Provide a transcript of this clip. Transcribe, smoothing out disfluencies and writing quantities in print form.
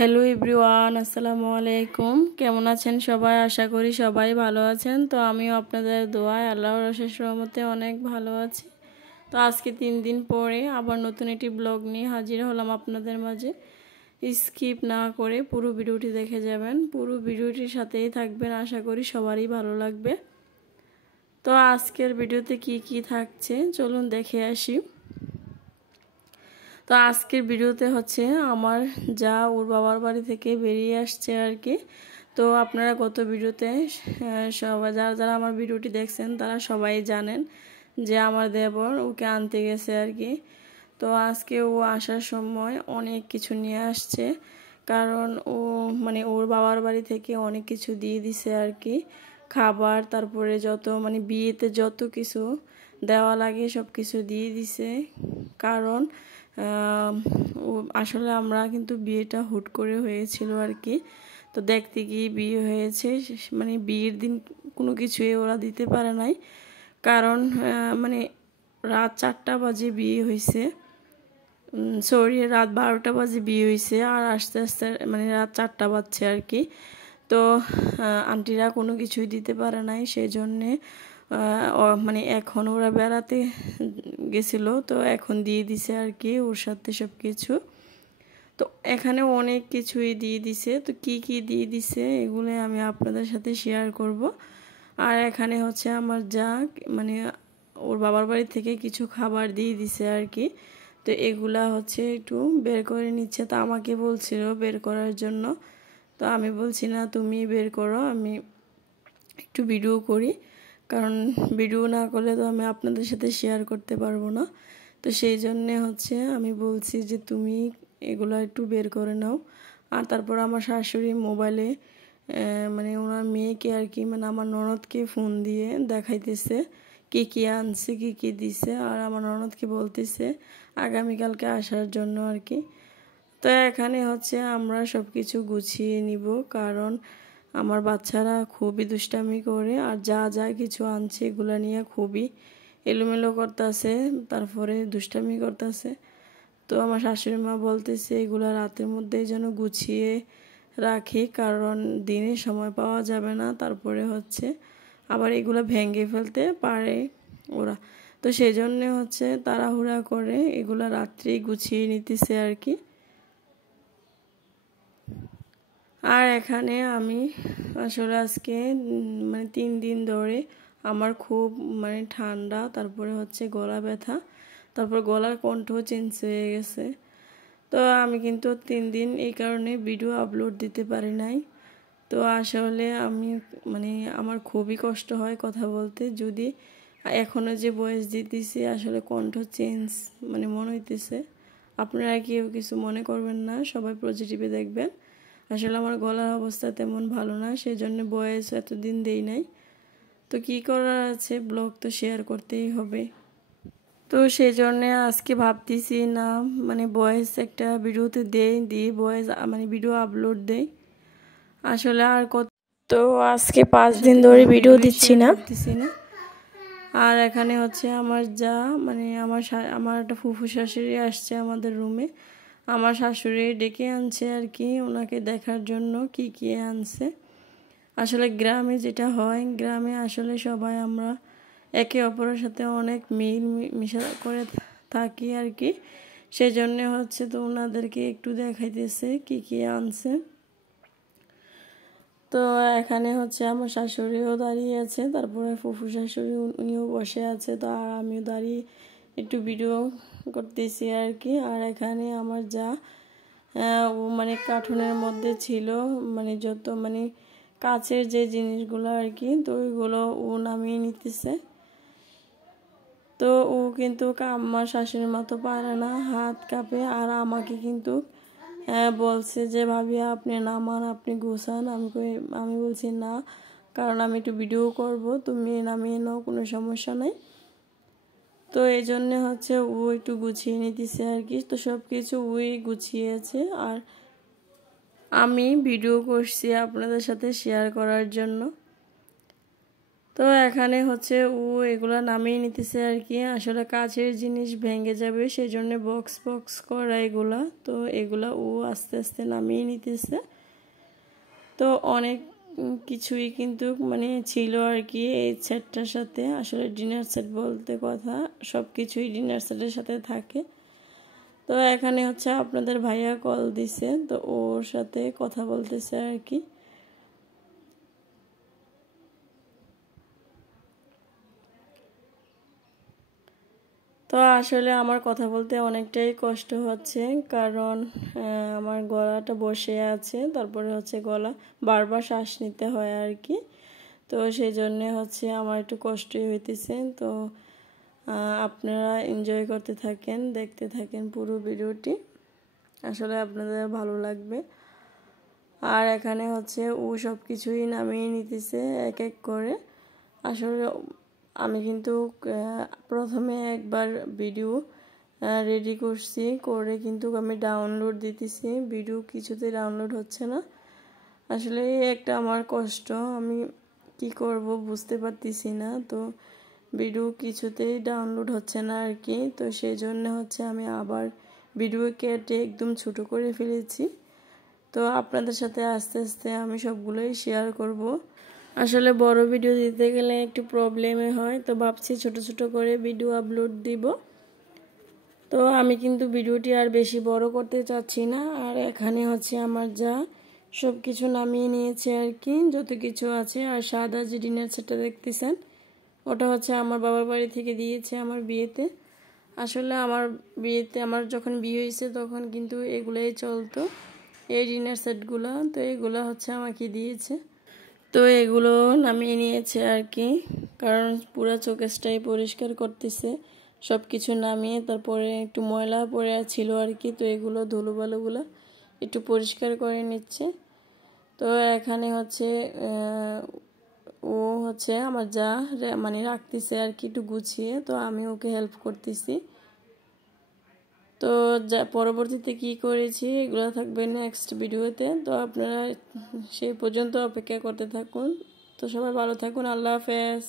Hello everyone, আসসালামু আলাইকুম। কেমন আছেন সবাই? আশা করি সবাই ভালো আছেন। তো আমিও আপনাদের দোয়ায় আল্লাহর অশেষ রহমতে অনেক ভালো আছি। তো আজকে 3 দিন পরে আবার নতুন একটি ব্লগ নিয়ে হাজির হলাম আপনাদের মাঝে। স্কিপ না করে পুরো ভিডিওটি দেখে যাবেন, পুরো ভিডিওটির সাথেই থাকবেন। আশা করি সবারই ভালো লাগবে। তো আজকের ভিডিওতে কি কি থাকছে চলুন দেখে আসি। তো আজকের ভিডিওতে হচ্ছে আমার যা ওর বাবার বাড়ি থেকে বেরিয়ে আসছে আর কি। তো আপনারা গত ভিডিওতে সবাই যারা যারা আমার ভিডিওটি দেখছেন তারা সবাই জানেন যে আমার দেবর ওকে আনতে গেছে আর কি। তো আজকে ও আসার সময় অনেক কিছু নিয়ে আসছে, কারণ ও মানে ওর বাবার বাড়ি থেকে অনেক কিছু দিয়ে দিছে আর কি, খাবার, তারপরে যত মানে বিয়েতে যত কিছু দেওয়া লাগে সব কিছু দিয়ে দিছে। কারণ ও আসলে আমরা কিন্তু বিয়েটা হুট করে হয়েছিল আর কি। তো দেখতে গিয়ে বিয়ে হয়েছে, মানে বিয়ের দিন কোনো কিছুই ওরা দিতে পারে নাই। কারণ মানে রাত 4টা বাজে বিয়ে হয়েছে, সরি রাত 12টা বাজে বিয়ে হয়েছে, আর আস্তে আস্তে মানে রাত 4টা বাজছে আর কি। তো আন্টিরা কোনো কিছুই দিতে পারে নাই, সেই জন্যে মানে এখন ওরা বেড়াতে গেছিল, তো এখন দিয়ে দিছে আর কি ওর সাথে সব কিছু। তো এখানে অনেক কিছুই দিয়ে দিছে, তো কি কি দিয়ে দিছে এগুলো আমি আপনাদের সাথে শেয়ার করব। আর এখানে হচ্ছে আমার যা মানে ওর বাবার বাড়ি থেকে কিছু খাবার দিয়ে দিছে আর কি। তো এগুলা হচ্ছে একটু বের করে নিচ্ছে, তো আমাকে বলছিল বের করার জন্য। তো আমি বলছি না, তুমি বের করো, আমি একটু ভিডিও করি, কারণ ভিডিও না করলে তো আমি আপনাদের সাথে শেয়ার করতে পারবো না। তো সেই জন্যে হচ্ছে আমি বলছি যে তুমি এগুলো একটু বের করে নাও। আর তারপর আমার শাশুড়ি মোবাইলে মানে ওনার মেয়েকে আর কি, মানে আমার ননদকে ফোন দিয়ে দেখাইতেছে কি কি আনছে, কি কি দিছে, আর আমার ননদকে বলতেছে আগামীকালকে আসার জন্য আর কি। তো এখানে হচ্ছে আমরা সব কিছু গুছিয়ে নিব, কারণ আমার বাচ্চারা খুবই দুষ্টামি করে, আর যা যা কিছু আনছে এগুলো নিয়ে খুবই এলোমেলো করতেছে, তারপরে দুষ্টামি করতেছে। তো আমার শাশুড়ি মা বলতেছে এগুলো রাতের মধ্যেই যেন গুছিয়ে রাখি, কারণ দিনে সময় পাওয়া যাবে না, তারপরে হচ্ছে আবার এগুলো ভেঙে ফেলতে পারে ওরা। তো সেই জন্যে হচ্ছে তাড়াহুড়া করে এগুলো রাত্রেই গুছিয়ে নিতেছে আর কি। আর এখানে আমি আসলে আজকে মানে 3 দিন ধরে আমার খুব মানে ঠান্ডা, তারপরে হচ্ছে গলা ব্যথা, তারপর গলার কণ্ঠ চেঞ্জ হয়ে গেছে। তো আমি কিন্তু 3 দিন এই কারণে ভিডিও আপলোড দিতে পারি নাই। তো আসলে আমি মানে আমার খুবই কষ্ট হয় কথা বলতে, যদি এখনও যে ভয়েস দিতেছি আসলে কণ্ঠ চেঞ্জ মানে মনে হইতেছে। আপনারা কেউ কিছু মনে করবেন না, সবাই পজিটিভে দেখবেন। আসলে আমার গলার অবস্থা তেমন ভালো না, সেই জন্য ভয়েস এতদিন দেই নাই। তো কি করার আছে, ব্লগ তো শেয়ার করতেই হবে। তো সেই জন্যে আজকে ভাবতেছি না মানে ভয়েস একটা ভিডিওতে দিই ভয়েস মানে ভিডিও আপলোড দেই আসলে। আর কত, তো আজকে 5 দিন ধরে ভিডিও দিচ্ছি না। আর এখানে হচ্ছে আমার যা মানে আমার একটা ফুফু শাশুড়ি আসছে আমাদের রুমে, আমার শাশুড়ি ডেকে আনছে আর কি ওনাকে দেখার জন্য কি কি আনছে। আসলে গ্রামে যেটা হয়, গ্রামে আসলে সবাই আমরা একে অপরের সাথে অনেক মিল মিশা করে থাকি আর কি। সেই জন্য হচ্ছে তো ওনাদেরকে একটু দেখাইতেছে কি কি আনছে। তো এখানে হচ্ছে আমার শাশুড়িও দাঁড়িয়ে আছে, তারপরে ফুফু শাশুড়ি উনিও বসে আছে, তো আর আমিও দাঁড়িয়ে একটু ভিডিও করতেছি আর কি। আর এখানে আমার যা ও মানে কার্টুনের মধ্যে ছিল মানে যত মানে কাচের যে জিনিসগুলো আর কি, তো ওইগুলো ও নামিয়ে নিতেছে। তো ও কিন্তু আমার শাশুড়ির মতো পারে না, হাত কাঁপে। আর আমাকে কিন্তু বলছে যে ভাবি আপনি নামান, আপনি গোছান। আমি বলছি না, কারণ আমি একটু ভিডিও করব, তুমি নামিয়ে নাও, কোনো সমস্যা নাই। তো এই জন্যে হচ্ছে ও একটু গুছিয়ে নিতেছে আর কি। তো সব কিছু ওই গুছিয়েছে, আর আমি ভিডিও করছি আপনাদের সাথে শেয়ার করার জন্য। তো এখানে হচ্ছে ও এগুলা নামিয়ে নিতেছে আর কি। আসলে কাছের জিনিস ভেঙে যাবে সেই জন্য বক্স বক্স করা এগুলা। তো এগুলা ও আস্তে আস্তে নামিয়ে নিতেছে। তো অনেক কিছুই কিন্তু মানে ছিল আর কি এই সেটটার সাথে। আসলে ডিনার সেট বলতে কথা, সব কিছুই ডিনার সেটের সাথে থাকে। তো এখানে হচ্ছে আপনাদের ভাইয়া কল দিছে, তো ওর সাথে কথা বলতেছে আর কি। তো আসলে আমার কথা বলতে অনেকটাই কষ্ট হচ্ছে, কারণ আমার গলাটা বসে আছে, তারপরে হচ্ছে গলা বারবার শ্বাস নিতে হয় আর কি। তো সেই জন্যে হচ্ছে আমার একটু কষ্টই হইতেছে। তো আপনারা এনজয় করতে থাকেন, দেখতে থাকেন পুরো ভিডিওটি, আসলে আপনাদের ভালো লাগবে। আর এখানে হচ্ছে ও সব কিছুই নামিয়ে নিতেছে এক এক করে। আসলে আমি কিন্তু প্রথমে একবার ভিডিও রেডি করছি, করে কিন্তু আমি ডাউনলোড দিতেছি, ভিডিও কিছুতে ডাউনলোড হচ্ছে না। আসলে একটা আমার কষ্ট, আমি কি করব বুঝতে পারতেছি না। তো ভিডিও কিছুতেই ডাউনলোড হচ্ছে না আর কি। তো সেই জন্য হচ্ছে আমি আবার ভিডিও কেটে একদম ছোট করে ফেলেছি। তো আপনাদের সাথে আস্তে আস্তে আমি সবগুলোই শেয়ার করব। আসলে বড় ভিডিও দিতে গেলে একটু প্রবলেমে হয়, তো ভাবছি ছোট ছোট করে ভিডিও আপলোড দিব। তো আমি কিন্তু ভিডিওটি আর বেশি বড় করতে চাচ্ছি না। আর এখানে হচ্ছে আমার যা সব কিছু নামিয়ে নিয়েছে আর কি, যত কিছু আছে। আর সাদা যে ডিনার সেটটা দেখতেছেন, ওটা হচ্ছে আমার বাবার বাড়ি থেকে দিয়েছে আমার বিয়েতে। আসলে আমার বিয়েতে, আমার যখন বিয়ে হয়েছে তখন কিন্তু এগুলোই চলতো, এই ডিনার সেটগুলো। তো এগুলো হচ্ছে আমাকে দিয়েছে। তো এগুলো নামিয়ে নিয়েছে আর কি, কারণ পুরো চোকেসটাই পরিষ্কার করতেছে। সব কিছু নামিয়ে তারপরে একটু ময়লা পড়ে ছিল আর কি, তো এগুলো ধুলোবালুগুলো একটু পরিষ্কার করে নিচ্ছে। তো এখানে হচ্ছে ও হচ্ছে আমার যা মানে রাখতেছে আর কি একটু গুছিয়ে, তো আমি ওকে হেল্প করতেছি। তো যা পরবর্তীতে কি করেছি এগুলো থাকবে নেক্সট ভিডিওতে। তো আপনারা সেই পর্যন্ত অপেক্ষা করতে থাকুন। তো সবাই ভালো থাকুন, আল্লাহ হাফেজ।